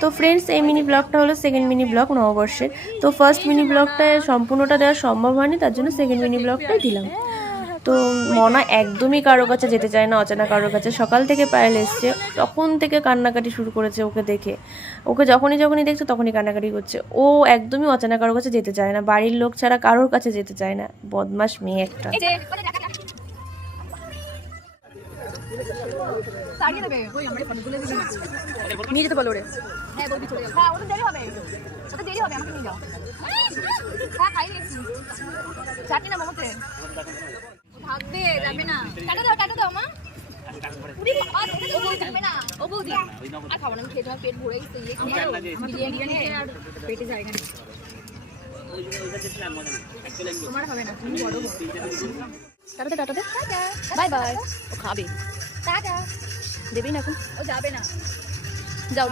তো ফ্রেন্ডস, এই মিনি ব্লগটা হলো সেকেন্ড মিনি ব্লগ নববর্ষের। তো ফার্স্ট মিনি ব্লগটা সম্পূর্ণটা দেওয়া সম্ভব হয়নি, তার জন্য সেকেন্ড মিনি ব্লগটাই দিলাম। তো মনা একদমই কারো কাছে যেতে চায় না, অচেনা কারোর কাছে। সকাল থেকে পায়েল এসছে, তখন থেকে কান্নাকাটি শুরু করেছে ওকে দেখে। ওকে যখনই দেখছে তখনই কান্নাকাটি করছে। ও একদমই অচেনা কারোর কাছে যেতে চায় না, বাড়ির লোক ছাড়া কারোর কাছে যেতে চায় না। বদমাস মেয়ে একটা। নিয়ে যেতে বলো রে। হ্যাঁ বলবি চলে যাও। হ্যাঁ ওটা দেরি হবে, ওটা দেরি হবে, আমাকে নিয়ে যাও। হ্যাঁ খাই দিয়েছি, চাটনি না মোমোতে থাকবে, যাবে না। টাটা দাও মা। ও বৌদি যাবে না, ও বৌদি আর খাবো না, আমি খেতে, আমার পেট ভরে গেছে। বিরিয়ানি আর পেটে জায়গা নেই। তোমার হবে না, তুমি বড় হো। টাটা দে। Bye bye. ও খাবে, টাটা। দেবেই না এখন। ও যাবে না। যাও।